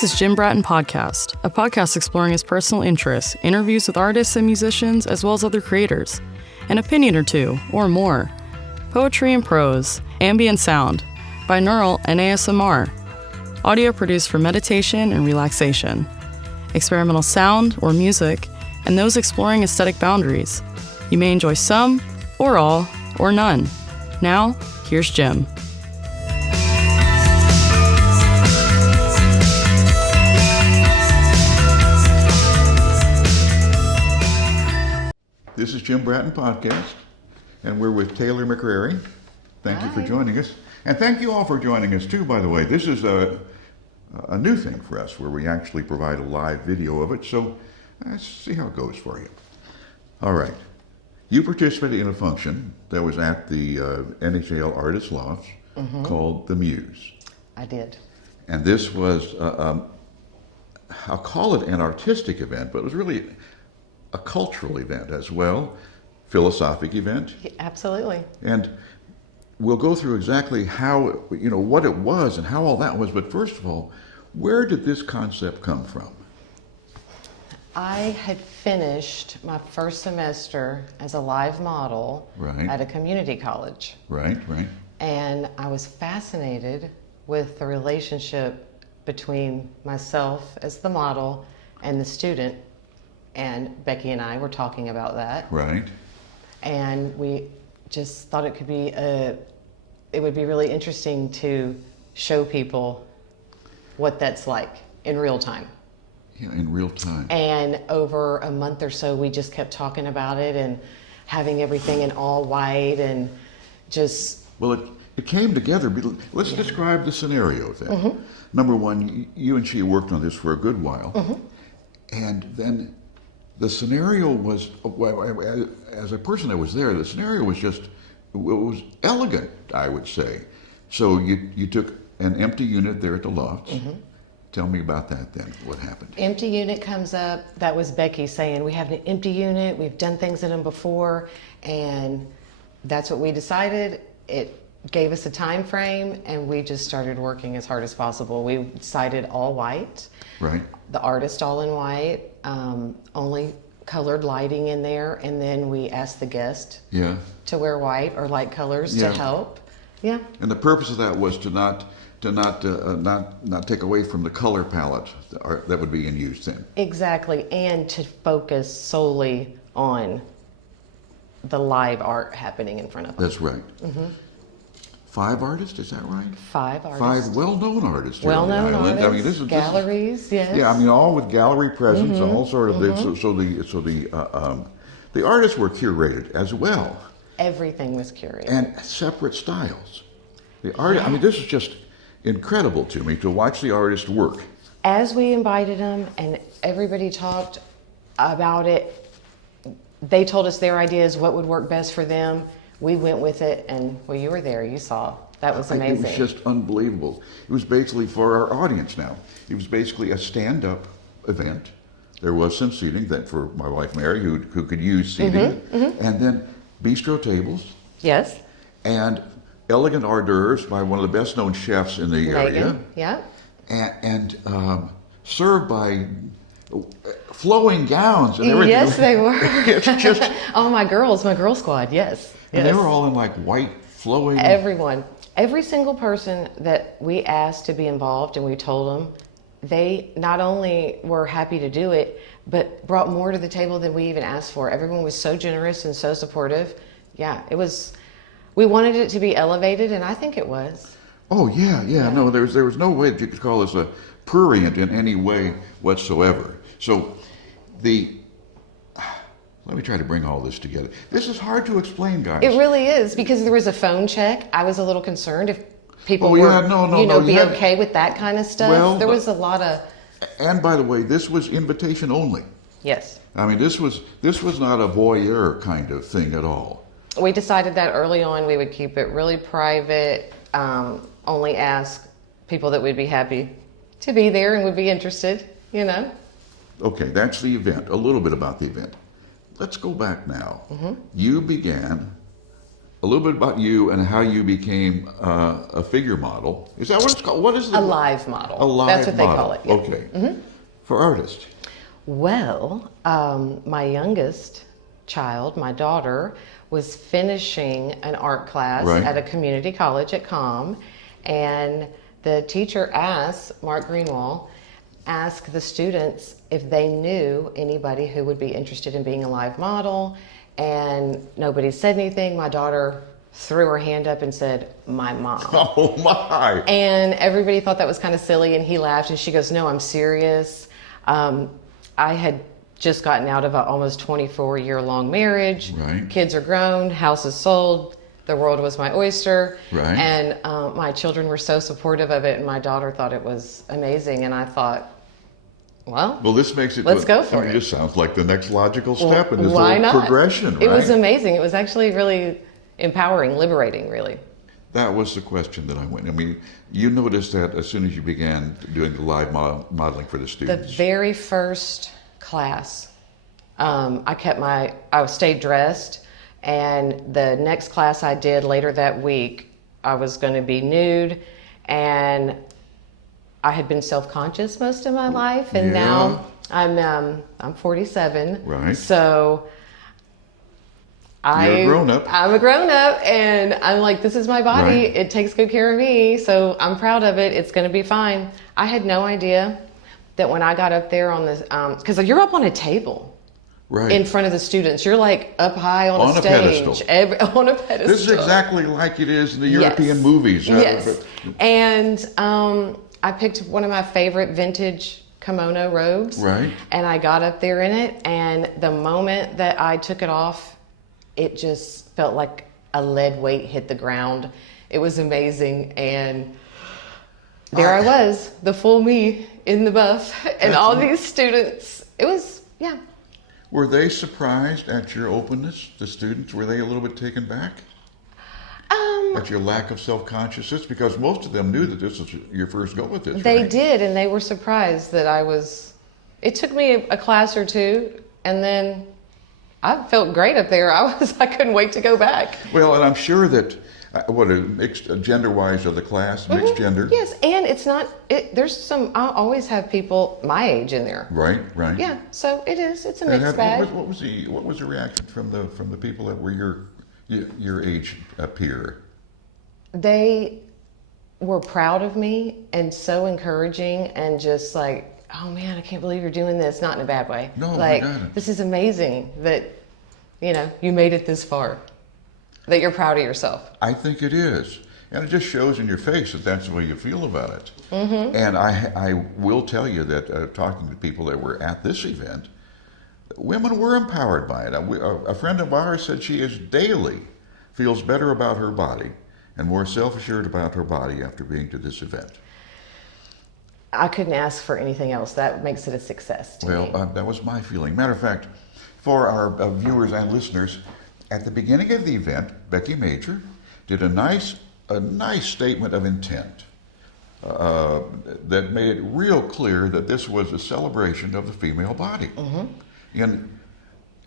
This is Jim Bratton Podcast, a podcast exploring his personal interests, interviews with artists and musicians, as well as other creators, an opinion or two, or more, poetry and prose, ambient sound, binaural and ASMR, audio produced for meditation and relaxation, experimental sound or music, and those exploring aesthetic boundaries. You may enjoy some, or all, or none. Now, here's Jim. This is Jim Bratton Podcast, and we're with Taylor McCreery. Thank you for joining us. And thank you all for joining us too, by the way. This is a new thing for us where we actually provide a live video of it, so let's see how it goes for you. All right. You participated in a function that was at the NHL Artists Loft called the Muse. I did. And this was, I'll call it an artistic event, but it was really a cultural event as well, philosophic event. Absolutely. And we'll go through exactly how, what it was and how all that was. But first of all, where did this concept come from? I had finished my first semester as a live model at a community college. Right. And I was fascinated with the relationship between myself as the model and the student. And Becky and I were talking about that. Right. And we just thought it would be really interesting to show people what that's like in real time. Yeah, in real time. And over a month or so, we just kept talking about it and having everything in all white and just... Well, it came together. Let's describe the scenario then. Number one, you and she worked on this for a good while. And then the scenario was, as a person that was there, the scenario was just, it was elegant, I would say. So you took an empty unit there at the Lofts. Tell me about that then, what happened? Empty unit comes up, that was Becky saying, we have an empty unit, we've done things in them before, and that's what we decided. It gave us a time frame, and we just started working as hard as possible. We decided all white. Right. The artist all in white, only colored lighting in there, and then we asked the guest to wear white or light colors to help. Yeah. And the purpose of that was to not take away from the color palette that would be in use then. Exactly, and to focus solely on the live art happening in front of us. That's right. 5 artists, is that right? 5 artists. 5 well-known artists. Well-known artists. I mean, this is galleries. Yes. Yeah, I mean, all with gallery presence, all sort of. The artists were curated as well. Everything was curated. And separate styles. I mean, this is just incredible to me to watch the artist work. As we invited them and everybody talked about it, they told us their ideas, what would work best for them. We went with it, and well, you were there, you saw. That was amazing. It was just unbelievable. It was basically for our audience now. It was basically a stand-up event. There was some seating that for my wife Mary, who could use seating, and then bistro tables. Yes. And elegant hors d'oeuvres by one of the best-known chefs in the area. Yeah. And served by flowing gowns and everything. Yes, they were. It's just my girl squad. Yes. And they were all in like white flowing. Everyone, every single person that we asked to be involved, and we told them, they not only were happy to do it, but brought more to the table than we even asked for. Everyone was so generous and so supportive. Yeah, it was. We wanted it to be elevated, and I think it was. Oh yeah. No, there was no way that you could call this a prurient in any way whatsoever. So let me try to bring all this together. This is hard to explain, guys. It really is, because there was a phone check. I was a little concerned if people be okay with that kind of stuff. Well, there was a lot of. And by the way, this was invitation only. Yes. I mean, this was not a voyeur kind of thing at all. We decided that early on we would keep it really private, only ask people that would be happy to be there and would be interested, Okay, that's the event, a little bit about the event. Let's go back now. You began a little bit about you and how you became a figure model. Is that what it's called? What is A live model. A live That's what model. they call it. Yeah. Okay. Mm-hmm. For artists. Well, my youngest child, my daughter, was finishing an art class Right. at a community college at COM, and the teacher asked, Mark Greenwald, asked the students if they knew anybody who would be interested in being a live model, and nobody said anything. My daughter threw her hand up and said, my mom. Oh my! And everybody thought that was kind of silly, and he laughed, and she goes, no, I'm serious. I had just gotten out of an almost 24-year-long marriage. Right. Kids are grown, house is sold, the world was my oyster. Right. And my children were so supportive of it, and my daughter thought it was amazing, and I thought, well, This makes it. let's go for it. it. It just sounds like the next logical step in this Why little not? progression, right? It was amazing. It was actually really empowering, liberating, really. That was the question that I went. I mean, you noticed that as soon as you began doing the live modeling for the The students. very first class, I stayed dressed, and the next class I did later that week, I was going to be nude, and I had been self-conscious most of my life, and Yeah. now I'm 47. Right. So You're a grown-up. I'm a grown-up, and I'm like, this is my body. Right. It takes good care of me, so I'm proud of it. It's going to be fine. I had no idea that when I got up there on this, because you're up on a table Right. in front of the students. You're like up high on a stage. pedestal. On a pedestal. This is exactly like it is in the Yes. European movies. Yes. And I picked one of my favorite vintage kimono robes. Right. And I got up there in it, and the moment that I took it off, it just felt like a lead weight hit the ground. It was amazing, and there I was, the full me in the buff, and all these students. It was, yeah. Were they surprised at your openness, the students? Were they a little bit taken back? At your lack of self-consciousness? Because most of them knew that this was your first go with this, They right? did, and they were surprised that I was. It took me a class or two, and then I felt great up there. I couldn't wait to go back. Well, and I'm sure that, mixed gender-wise of the class, mixed gender? Yes, and it's not. There's some. I always have people my age in there. Right, right. Yeah, so it is. It's a And mixed bag. what was the reaction from the people that were your age peer? They were proud of me and so encouraging, and just like, oh man, I can't believe you're doing this. Not in a bad way. No, like, I got it. this is amazing that you made it this far. That you're proud of yourself. I think it is. And it just shows in your face that that's the way you feel about it. Mm-hmm. And I will tell you that talking to people that were at this event, women were empowered by it. A friend of ours said she daily feels better about her body and more self-assured about her body after being to this event. I couldn't ask for anything else. That makes it a success to me. That was my feeling. Matter of fact, for our viewers and listeners, at the beginning of the event, Becky Major did a nice statement of intent that made it real clear that this was a celebration of the female body. Mm-hmm.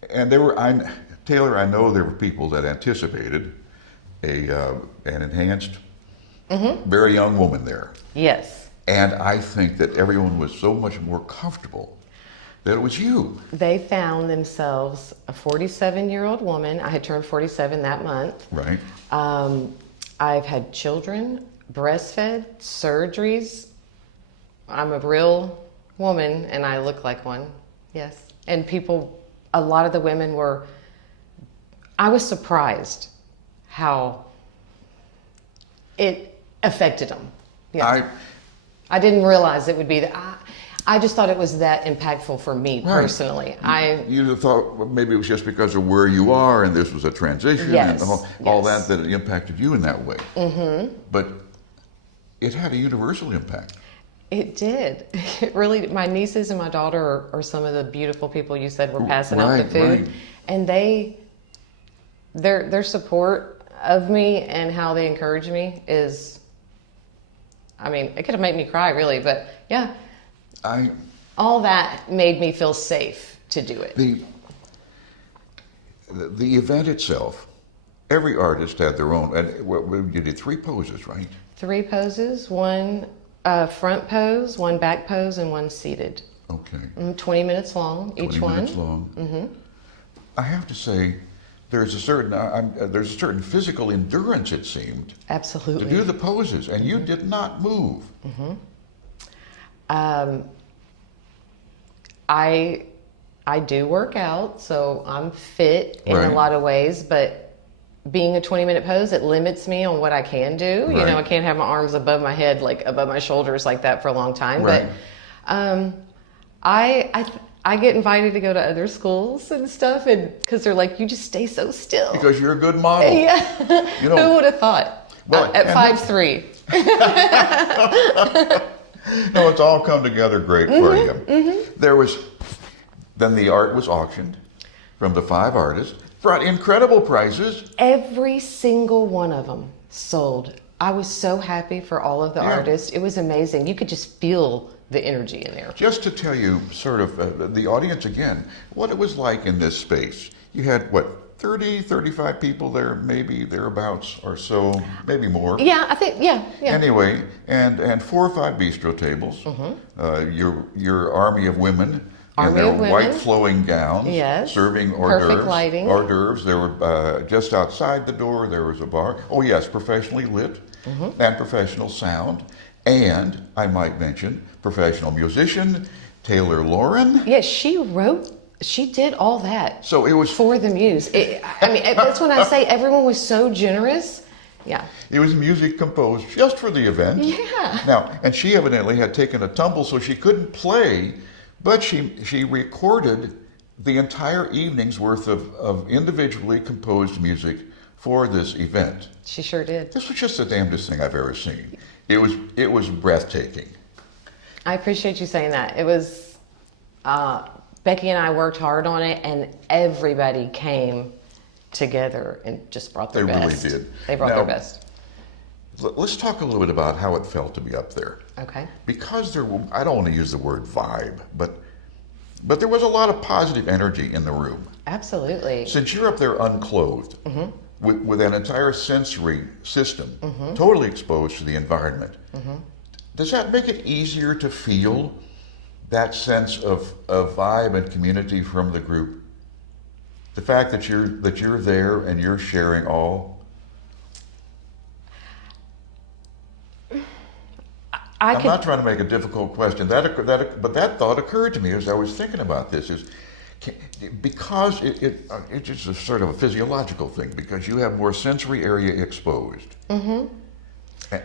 And there were, Taylor, I know there were people that anticipated an enhanced, very young woman there. Yes. And I think that everyone was so much more comfortable that it was you. They found themselves a 47-year-old woman. I had turned 47 that month. Right. I've had children, breastfed, surgeries. I'm a real woman, and I look like one. Yes. And a lot of the women I was surprised how it affected them. Yeah. I didn't realize it would be that. I just thought it was that impactful for me personally. You thought maybe it was just because of where you are and this was a transition and all that it impacted you in that way. Mm-hmm. But it had a universal impact. It did. It really. My nieces and my daughter are some of the beautiful people you said were passing out the food, and their support of me and how they encourage me is. I mean, it could have made me cry, really, but yeah. All that made me feel safe to do it. The event itself, every artist had their own, and you did 3 poses, right? 3 poses, 1 front pose, 1 back pose, and 1 seated. Okay. 20 minutes long, each 20 one. minutes long. Mm-hmm. I have to say, there's a certain physical endurance, it seemed, Absolutely. to do the poses, and you did not move. Mm-hmm. I do work out, so I'm fit in a lot of ways, but being a 20-minute pose, it limits me on what I can do. Right. You know, I can't have my arms above my head, like above my shoulders like that for a long time. Right. But I get invited to go to other schools and stuff, and because they're like, you just stay so still. Because you're a good model. Yeah. You know, who would have thought? Well, At 5'3". No, it's all come together great for you. Mm-hmm. Then the art was auctioned from the 5 artists, brought incredible prices. Every single one of them sold. I was so happy for all of the artists. It was amazing. You could just feel the energy in there. Just to tell you sort of the audience again, what it was like in this space. You had, 35 people there, maybe thereabouts or so, maybe more. Yeah, I think, yeah. Anyway, and 4 or 5 bistro tables. Mm-hmm. Your army of women in their white flowing gowns, serving hors d'oeuvres. Perfect lighting. Hors d'oeuvres. There were just outside the door. There was a bar. Oh yes, professionally lit and professional sound, and I might mention professional musician Taylor Lauren. Yes, she did all that. So it was for the Muse. That's when I say everyone was so generous. Yeah. It was music composed just for the event. Yeah. Now, and she evidently had taken a tumble, so she couldn't play, but she recorded the entire evening's worth of individually composed music for this event. She sure did. This was just the damnedest thing I've ever seen. It was breathtaking. I appreciate you saying that. It was, Becky and I worked hard on it, and everybody came together and just brought their best. They really did. They brought their best. Let's talk a little bit about how it felt to be up there. Okay. Because I don't want to use the word vibe, but there was a lot of positive energy in the room. Absolutely. Since you're up there unclothed, with an entire sensory system, totally exposed to the environment, does that make it easier to feel that sense of vibe and community from the group? The fact that you're there and you're sharing all. I'm not trying to make a difficult question. But that thought occurred to me as I was thinking about this. Because it's just a sort of a physiological thing, because you have more sensory area exposed.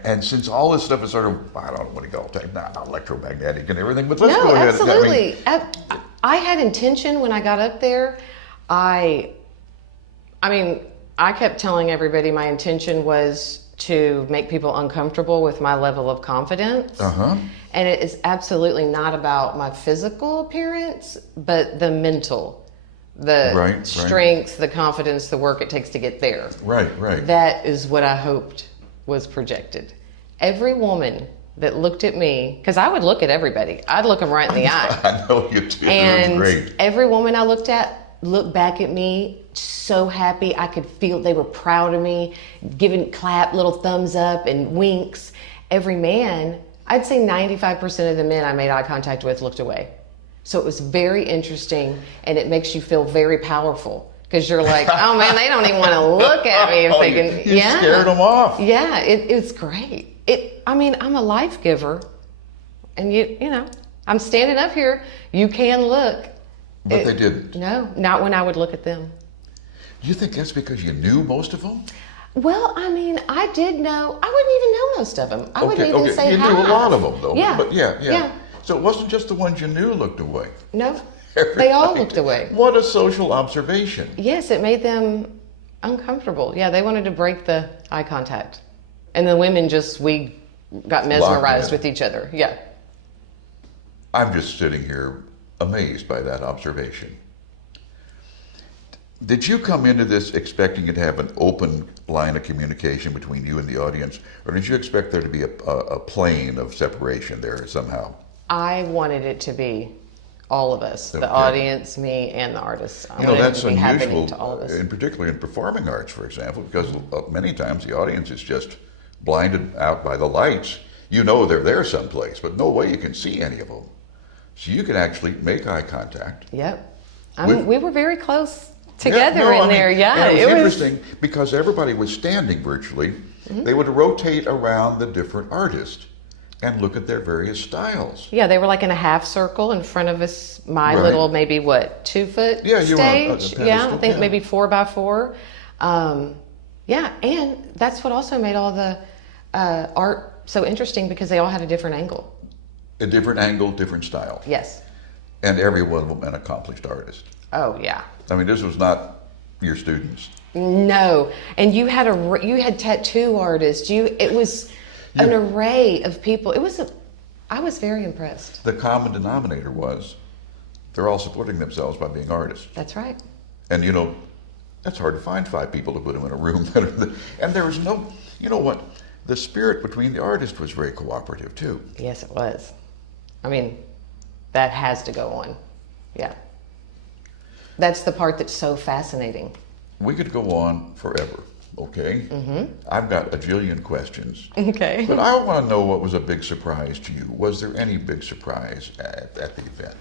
And since all this stuff is sort of, I don't know what you call it, electromagnetic and everything, but let's go ahead. Absolutely. I had intention when I got up there. I kept telling everybody my intention was to make people uncomfortable with my level of confidence. And it is absolutely not about my physical appearance, but the mental, the strength, the confidence, the work it takes to get there. Right. That is what I hoped was projected. Every woman that looked at me, because I would look at everybody. I'd look them right in the eye. I know you do. And it was great. Every woman I looked at looked back at me so happy. I could feel they were proud of me, giving little thumbs up and winks. Every man, I'd say 95% of the men I made eye contact with looked away. So it was very interesting, and it makes you feel very powerful, because you're like, oh man, they don't even want to look at me if they can. You scared them off. Yeah, it's great. I'm a life giver, and you know, I'm standing up here. You can look. But they didn't. No, not when I would look at them. Do you think that's because you knew most of them? Well, I did know. I wouldn't even know most of them. I wouldn't even say hi. You knew a lot of them, though. Yeah. But yeah. So it wasn't just the ones you knew looked away. No, they all looked away. What a social observation. Yes, it made them uncomfortable. Yeah, they wanted to break the eye contact. And the women we got mesmerized with each other. Yeah. I'm just sitting here amazed by that observation. Did you come into this expecting it to have an open line of communication between you and the audience, or did you expect there to be a plane of separation there somehow? I wanted it to be all of us, the audience, me, and the artists. That's to be happening unusual, to all of us. in particularly in performing arts, for example, because many times the audience is just blinded out by the lights. You know they're there someplace, but no way you can see any of them. So you can actually make eye contact. Yep. We were very close together there. Yeah, and it was interesting because everybody was standing virtually. Mm-hmm. They would rotate around the different artists and look at their various styles. Yeah, they were like in a half circle in front of us. My little, maybe 2 foot stage. I think maybe 4 by 4. And that's what also made all the art so interesting, because they all had a different angle. A different angle, different style. Yes. And every one of them an accomplished artist. Oh yeah. I mean, this was not your students. No, and you had tattoo artists. It was an array of people. I was very impressed. The common denominator was they're all supporting themselves by being artists. That's right. And that's hard to find 5 people to put them in a room. And there was no, what? The spirit between the artists was very cooperative too. Yes, it was. I mean, that has to go on. Yeah. That's the part that's so fascinating. We could go on forever, okay? Mm-hmm. I've got a jillion questions. Okay. But I want to know what was a big surprise to you. Was there any big surprise at the event?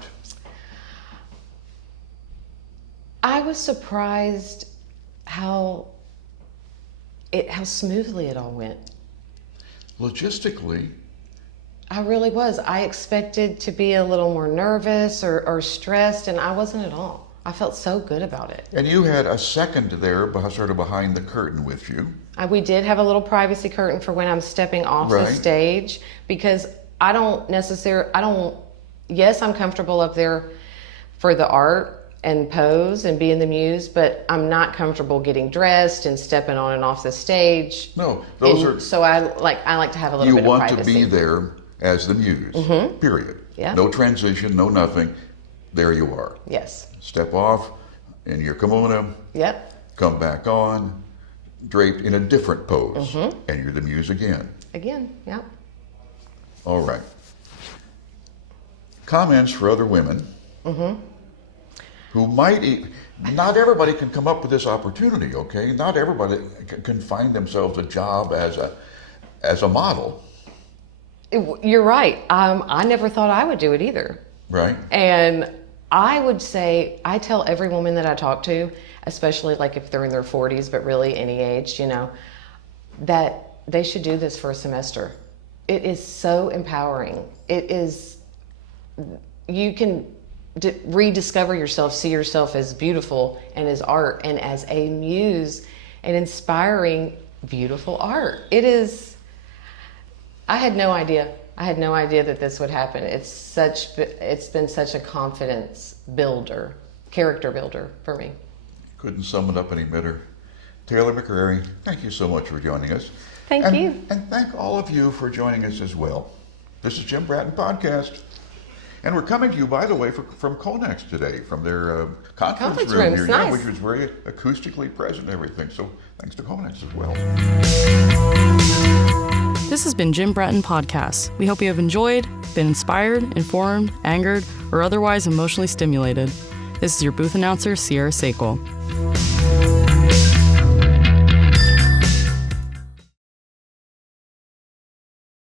I was surprised how smoothly it all went. Logistically? I really was. I expected to be a little more nervous or stressed, and I wasn't at all. I felt so good about it. And you had a second there, sort of behind the curtain with you. We did have a little privacy curtain for when I'm stepping off the stage, because yes, I'm comfortable up there for the art and pose and be in the Muse, but I'm not comfortable getting dressed and stepping on and off the stage. No, so I like to have a little bit of privacy. You want to be there as the Muse, period. Yeah. No transition, no nothing. There you are. Yes. Step off in your kimono. Yep. Come back on, draped in a different pose, and you're the Muse again. Again, yep. All right. Comments for other women who not everybody can come up with this opportunity, okay? Not everybody can find themselves a job as a model. You're right. I never thought I would do it either. Right. And I would say, I tell every woman that I talk to, especially like if they're in their 40s, but really any age, that they should do this for a semester. It is so empowering. It is, you can rediscover yourself, see yourself as beautiful and as art and as a muse and inspiring beautiful art. It is, I had no idea that this would happen. It's been such a confidence builder, character builder for me. Couldn't sum it up any better. Taylor McCreery, thank you so much for joining us. Thank you. And thank all of you for joining us as well. This is Jim Bratton Podcast. And we're coming to you, by the way, from Konex today, from their conference room here, nice. which was very acoustically present and everything. So thanks to Konex as well. This has been Jim Bratton Podcast. We hope you have enjoyed, been inspired, informed, angered, or otherwise emotionally stimulated. This is your booth announcer, Sierra Sakel.